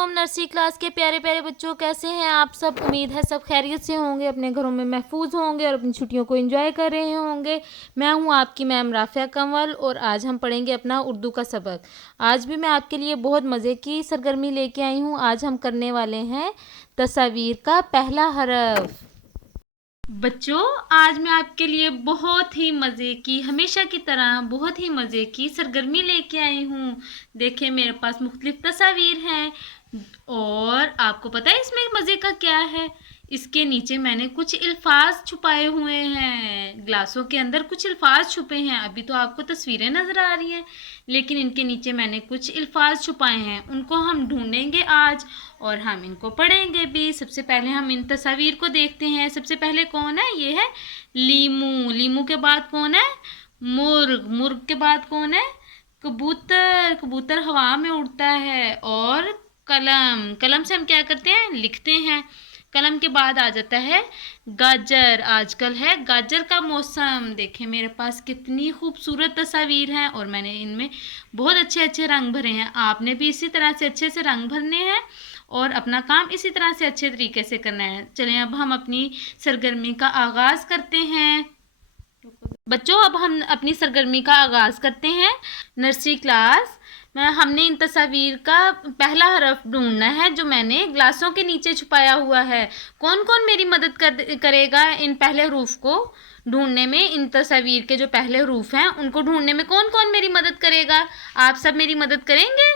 वालेकुम nursery class के प्यारे प्यारे बच्चों, कैसे हैं आप सब। उम्मीद है सब खैरियत से होंगे, अपने घरों में महफूज होंगे और अपनी छुट्टियों को एंजॉय कर रहे होंगे। मैं हूं आपकी मैम राफिया कंवल और आज हम पढ़ेंगे अपना उर्दू का सबक। आज भी मैं आपके लिए बहुत मज़े की सरगर्मी लेके आई हूँ। आज हम करने वाले हैं तस्वीर का पहला हरफ। बच्चों, आज मैं आपके लिए बहुत ही मज़े की, हमेशा की तरह बहुत ही मज़े की सरगर्मी लेके आई हूँ। देखिए, मेरे पास मुख्तलिफ तस्वीर हैं और आपको पता है इसमें मज़े का क्या है। इसके नीचे मैंने कुछ अल्फाज छुपाए हुए हैं, ग्लासों के अंदर कुछ अल्फाज छुपे हैं। अभी तो आपको तस्वीरें नज़र आ रही हैं, लेकिन इनके नीचे मैंने कुछ अल्फाज छुपाए हैं। उनको हम ढूंढेंगे आज और हम इनको पढ़ेंगे भी। सबसे पहले हम इन तस्वीर को देखते हैं। सबसे पहले कौन है? ये है लीमू। लीमू के बाद कौन है? मुर्ग। मुर्ग के बाद कौन है? कबूतर। कबूतर हवा में उड़ता है। और कलम। कलम से हम क्या करते हैं? लिखते हैं। कलम के बाद आ जाता है गाजर। आजकल है गाजर का मौसम। देखें, मेरे पास कितनी खूबसूरत तस्वीर हैं और मैंने इनमें बहुत अच्छे अच्छे रंग भरे हैं। आपने भी इसी तरह से अच्छे से रंग भरने हैं और अपना काम इसी तरह से अच्छे तरीके से करना है। चलें, अब हम अपनी सरगर्मी का आगाज़ करते हैं। बच्चों, अब हम अपनी सरगर्मी का आगाज़ करते हैं। नर्सरी क्लास में हमने इन तस्वीर का पहला हरफ ढूंढना है जो मैंने ग्लासों के नीचे छुपाया हुआ है। कौन कौन मेरी मदद करेगा इन पहले हरूफ को ढूंढने में? इन तस्वीर के जो पहले हरूफ हैं उनको ढूंढने में कौन कौन मेरी मदद करेगा? आप सब मेरी मदद करेंगे?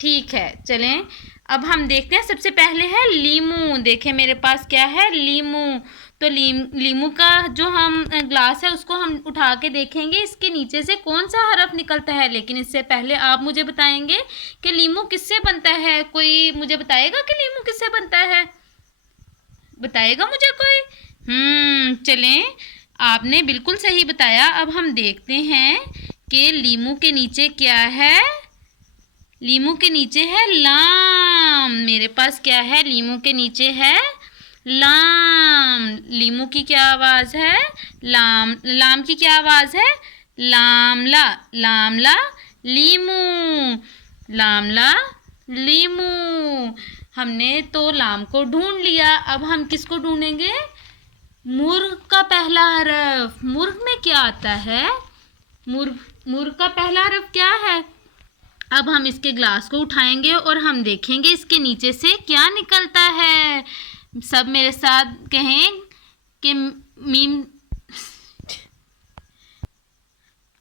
ठीक है, चलें अब हम देखते हैं। सबसे पहले है लीमू। देखें, मेरे पास क्या है? लीमू। तो लीमू का जो हम ग्लास है उसको हम उठा के देखेंगे इसके नीचे से कौन सा हरफ निकलता है। लेकिन इससे पहले आप मुझे बताएंगे कि लीमू किससे बनता है। कोई मुझे बताएगा कि लीमू किससे बनता है? बताएगा मुझे कोई? चलें, आपने बिल्कुल सही बताया। अब हम देखते हैं कि लीमू के नीचे क्या है। लीमू के नीचे है लाम। मेरे पास क्या है? लीमू के नीचे है लाम। लीमू की क्या आवाज़ है? लाम। लाम की क्या आवाज़ है? लामला। लामला लीमू। लामला लीमू। हमने तो लाम को ढूंढ लिया। अब हम किसको ढूंढेंगे? मुर्ग का पहला हरफ। मुर्ग में क्या आता है? मुर्ग का पहला हरफ क्या है? अब हम इसके ग्लास को उठाएंगे और हम देखेंगे इसके नीचे से क्या निकलता है। सब मेरे साथ कहें कि मीम।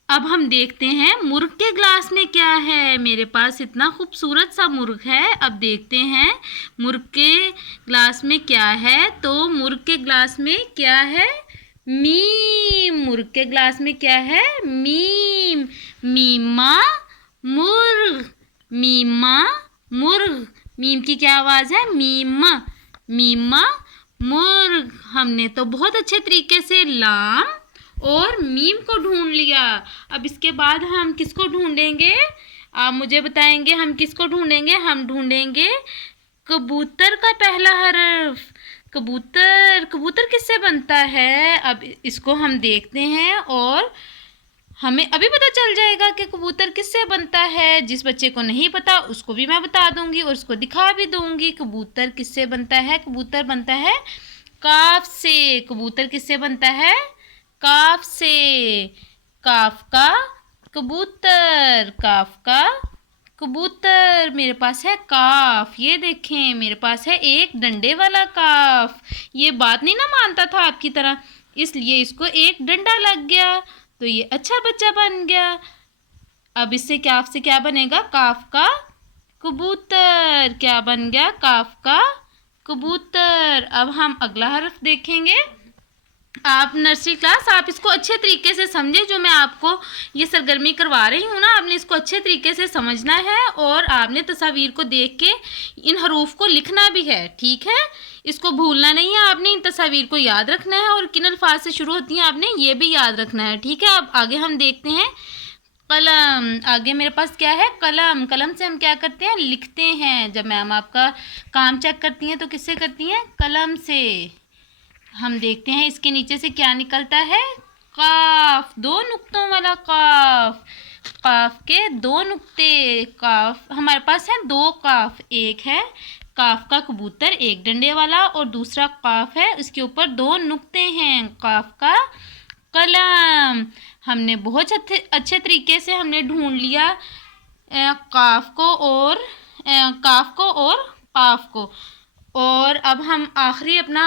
अब हम देखते हैं मुर्ग के ग्लास में क्या है। मेरे पास इतना खूबसूरत सा मुर्ग है। अब देखते हैं मुर्ग के ग्लास में क्या है। तो मुर्ग के ग्लास में क्या है? मीम। मुर्ग के ग्लास में क्या है? मीम। मीमा मुर्ग। मीमा मुर्ग। मीम की क्या आवाज़ है? मीमा। मीमा मुर्ग। हमने तो बहुत अच्छे तरीके से लाम और मीम को ढूंढ लिया। अब इसके बाद हम किसको ढूंढेंगे? आप मुझे बताएंगे हम किसको ढूंढेंगे? हम ढूंढेंगे कबूतर का पहला हरफ। कबूतर। कबूतर किससे बनता है? अब इसको हम देखते हैं और हमें अभी पता चल जाएगा कि कबूतर किससे बनता है। जिस बच्चे को नहीं पता उसको भी मैं बता दूंगी और उसको दिखा भी दूंगी। कबूतर किससे बनता है? कबूतर बनता है काफ से। कबूतर किससे बनता है? काफ से। काफ का कबूतर। काफ का कबूतर। मेरे पास है काफ। ये देखें, मेरे पास है एक डंडे वाला काफ। ये बात नहीं ना मानता था आपकी तरह, इसलिए इसको एक डंडा लग गया तो ये अच्छा बच्चा बन गया। अब इससे काफ से क्या बनेगा? काफ का कबूतर। क्या बन गया? काफ का कबूतर। अब हम अगला हरफ देखेंगे। आप नर्सरी क्लास, आप इसको अच्छे तरीके से समझे। जो मैं आपको ये सरगर्मी करवा रही हूँ ना, आपने इसको अच्छे तरीके से समझना है और आपने तस्वीर को देख के इन हरूफ को लिखना भी है। ठीक है, इसको भूलना नहीं है। आपने इन तस्वीर को याद रखना है और किन अल्फाज से शुरू होती हैं आपने ये भी याद रखना है। ठीक है, अब आगे हम देखते हैं कलम। आगे मेरे पास क्या है? कलम। कलम से हम क्या करते हैं? लिखते हैं। जब मैम आपका काम चेक करती हैं तो किससे करती हैं? कलम से। हम देखते हैं इसके नीचे से क्या निकलता है? काफ। दो नुक्तों वाला काफ। काफ के दो नुक्ते। काफ हमारे पास है दो काफ, एक है काफ का कबूतर एक डंडे वाला और दूसरा काफ है उसके ऊपर दो नुक्ते हैं, काफ का कलम। हमने बहुत अच्छे तरीके से हमने ढूंढ लिया काफ को और काफ को। और अब हम आखिरी अपना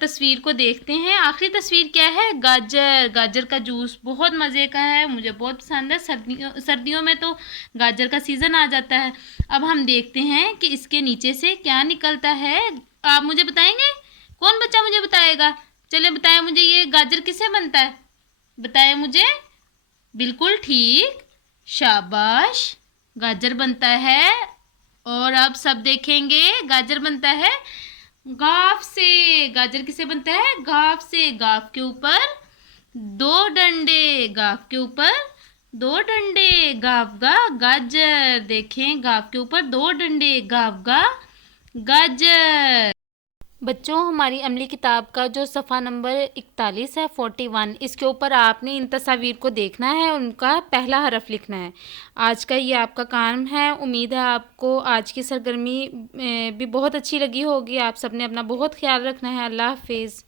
तस्वीर को देखते हैं। आखिरी तस्वीर क्या है? गाजर। गाजर का जूस बहुत मज़े का है, मुझे बहुत पसंद है। सर्दियों में तो गाजर का सीज़न आ जाता है। अब हम देखते हैं कि इसके नीचे से क्या निकलता है। आप मुझे बताएंगे? कौन बच्चा मुझे बताएगा? चलिए बताएं मुझे, ये गाजर किससे बनता है? बताएं मुझे। बिल्कुल ठीक, शाबाश, गाजर बनता है। और अब सब देखेंगे, गाजर बनता है गाफ से। गाजर किसे बनता है? गाफ से। गाफ के ऊपर दो डंडे, गाफ के ऊपर दो डंडे, गाफ गा गाजर। देखें, गाफ के ऊपर दो डंडे, गाफ गा गाजर। बच्चों, हमारी अमली किताब का जो सफ़ा नंबर 41 है 41, इसके ऊपर आपने इन तस्वीर को देखना है, उनका पहला हरफ लिखना है। आज का ये आपका काम है। उम्मीद है आपको आज की सरगर्मी भी बहुत अच्छी लगी होगी। आप सबने अपना बहुत ख्याल रखना है। अल्लाह हाफिज़।